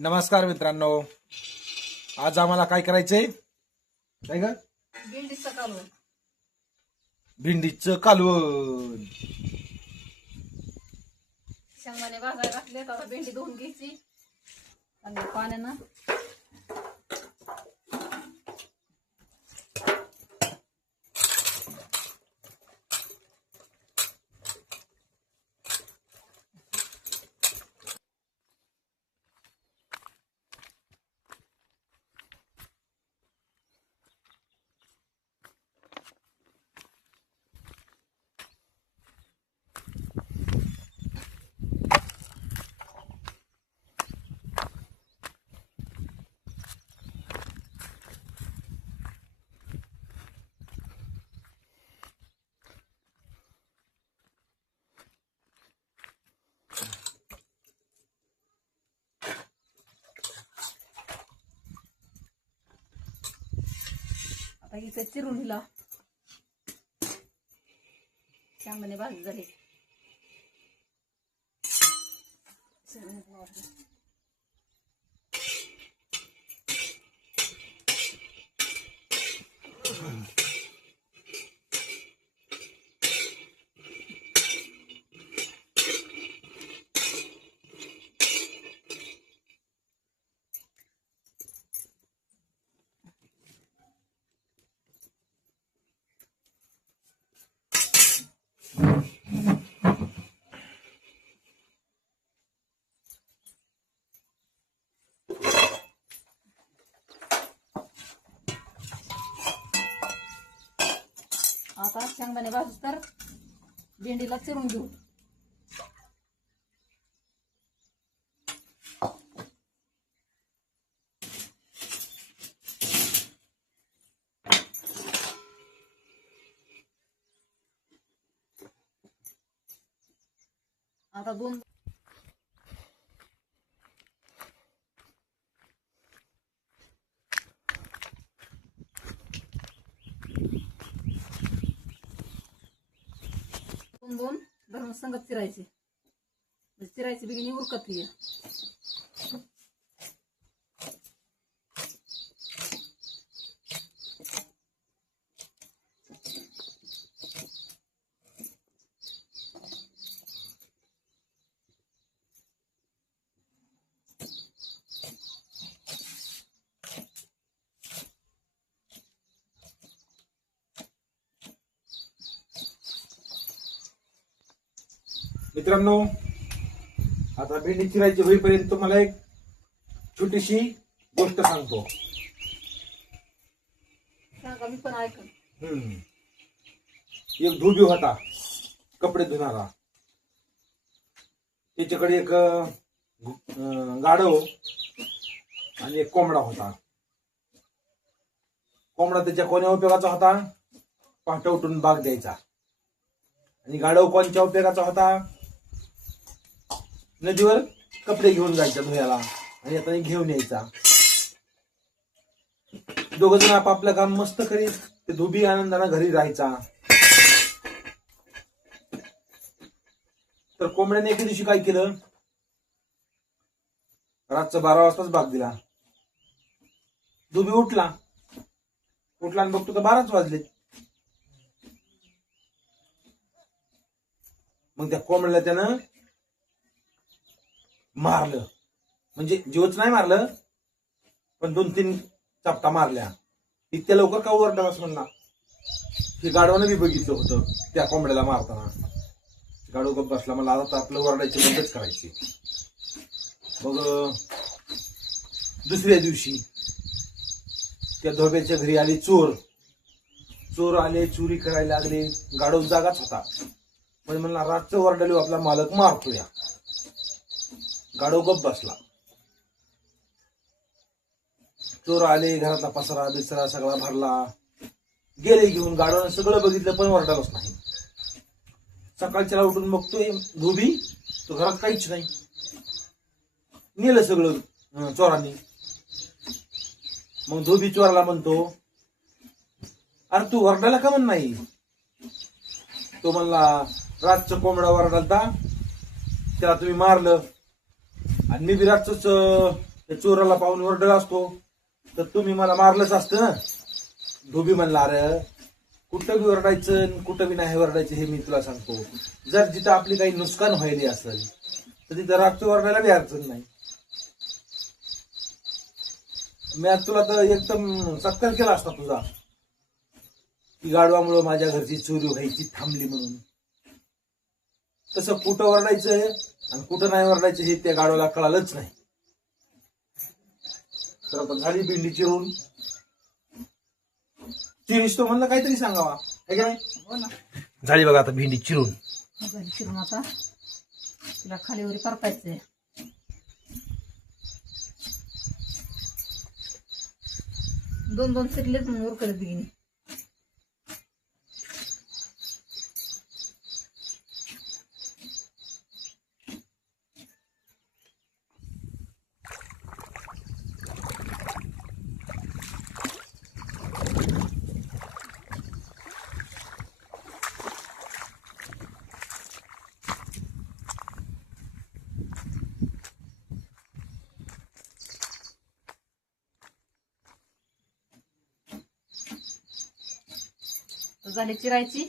नमस्कार मित्रांनो, आज आम्हाला काय करायचंय? काय ग? भेंडीचं कालवण. भेंडीचं कालवण. शेंगदाणे भाजायला घातले. आता भेंडी धुवून घ्यायची आणि पाण्यानं आता इथे चिरून हिला शेंगदाणे भाजी झाले. आता शेंगदाणे भाजूस तर भेंडीला चिरून घेऊ. आता दोन दोन धरून संगत चिरायचे. चिरायची बिगिनी उरकत ये. मित्रांनो, आता भेंडी चिरायची होईपर्यंत तुम्हाला एक छोटीशी गोष्ट सांगतो. सांगा, मी पण ऐकन. एक धोबी होता, कपडे धुणारा. त्याच्याकडे एक गाढव आणि एक कोंबडा होता. कोंबडा त्याच्या कोण्या उपयोगाचा होता? पहाटे उठून बाग द्यायचा. आणि गाढव कोणच्या उपयोगाचा होता? नदीवर कपडे घेऊन जायचा धुयाला आणि आता घेऊन यायचा. दोघ जण आपापलं काम मस्त करीत ते धोबी आनंदाने घरी राहायचा. तर कोंबड्याने एके दिवशी काय केलं? रातचं 12 वाजताच बाग दिला. धोबी उठला आणि बघतो तर 12च वाजले. मग त्या कोंबड्याला त्यानं मारलं. म्हणजे जीवच नाही मारलं, पण 2-3 चापटा मारल्या. इतक्या लवकर का ओरडला असं म्हणला. हे गाढवानं बी बघितलं होतं त्या कोंबड्याला मारताना. गाढव गप्प बसला. मला आता आपलं ओरडायची बंदच करायची. मग दुसऱ्या दिवशी त्या धोब्याच्या घरी आले चोर आले, चोरी करायला लागले. गाढव जागाच होता. म्हणजे म्हणला रातचं ओरडली आपला मालक मारतो या. गाढव गप्प बसला. चोर आले, घरातला पसारा बिसरा सगळा भरला, गेले घेऊन. गाढवानं सगळं बघितलं पण ओरडालच नाही. सकाळच्याला उठून बघतोय धोबी तो घरात काहीच नाही. नेलं सगळं चोरांनी. मग धोबी चोराला म्हणतो, अरे तू ओरडायला का म्हण नाही? तो म्हणला, रातचं कोंबडा ओरडालता, त्याला तुम्ही मारलं आणि मी विराटच त्या चोराला पाहून ओरडला असतो तर तुम्ही मला मारलंच असतं ना. धोबी म्हणला अरे कुठं बी ओरडायचं आणि कुठं बी नाही ओरडायचं हे मी तुला सांगतो. जर जिथं आपली काही नुकसान व्हायली असेल तर तिथं रात्री ओरडायला बी अडचण नाही. मी आज तुला तर एकदम सत्कार केला असता तुझा की गाढवामुळे माझ्या घरची चोरी व्हायची थांबली म्हणून. तसं कुठं ओरडायचं आणि कुठं नाही ओरडायचं हे त्या गाढवाला कळालंच नाही. तर आता झाली भेंडी चिरून. चिरीस तो म्हणलं काहीतरी सांगावा है का नाही. हो ना. झाली बघा आता भेंडी चिरून. झाली चिरून आता तिला खालीवरी परतायचंय. दोन दोन शिरलेच म्हणून उरकत गेली. झाली चिरायची.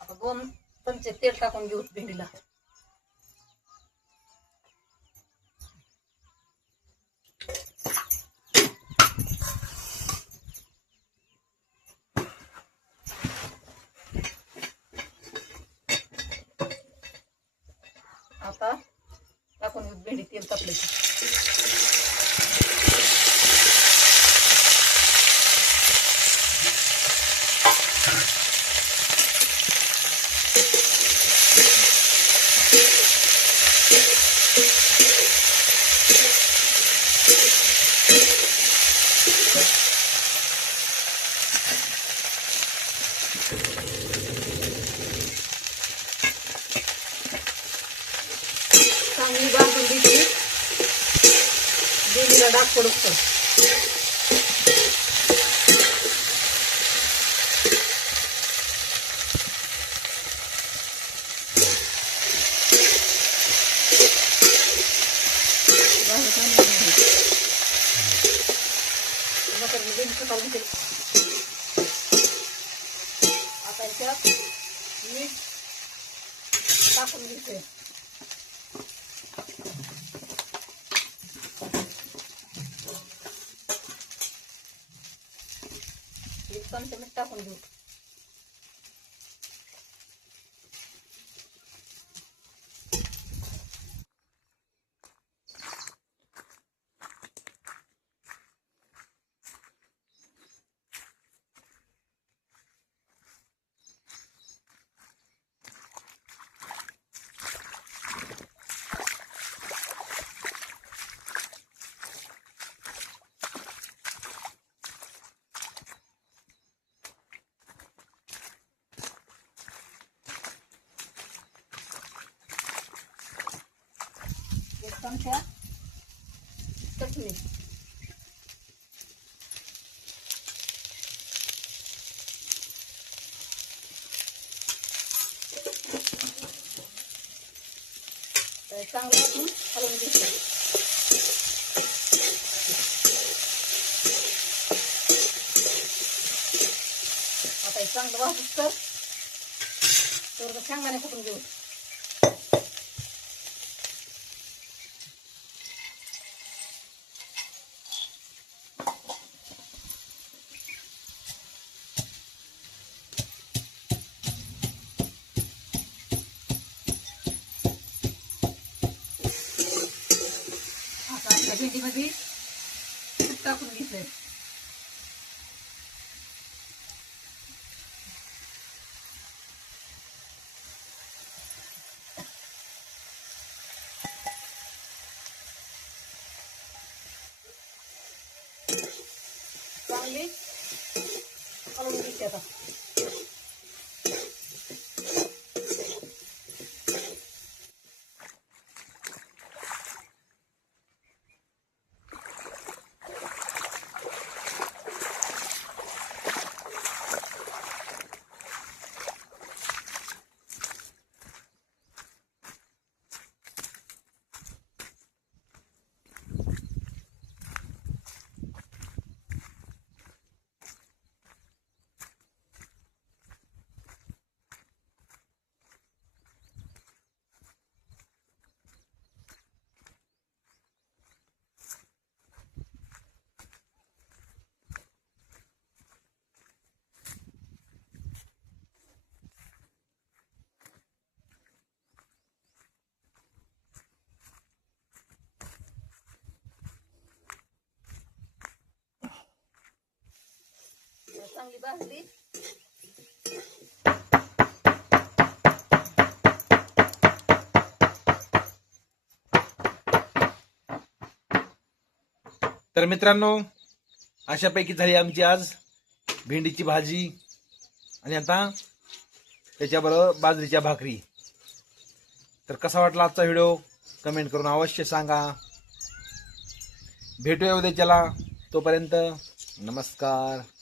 आता 2 चमचे तेल टाकून घेऊ भेंडीला. आता टाकून घेऊ भेंडी तेल तापल्याची. चांगली भाजून द्यायची. भेंडीला डाग पडतो. आता याच्यात मीठ टाकून घ्यायचंय. एक चमचा मीठ टाकून घेऊ. चमचा चटणी. चांगलं आपण हलवून घेतलं. आता चांगलं वाजूच तर शेंगदाणे कुटून घेऊ. भेंडीमध्ये तूप टाकून घ्यायचंय. चांगली हलवून घ्यायची आता. भाजी भाजली. तर मित्रांनो, अशापैकी झाली आमची आज भेंडीची भाजी आणि आता त्याच्याबरोबर बाजरीच्या भाकरी. तर कसा वाटला आजचा व्हिडिओ कमेंट करून अवश्य सांगा. भेटूया उद्याच्याला. तोपर्यंत नमस्कार.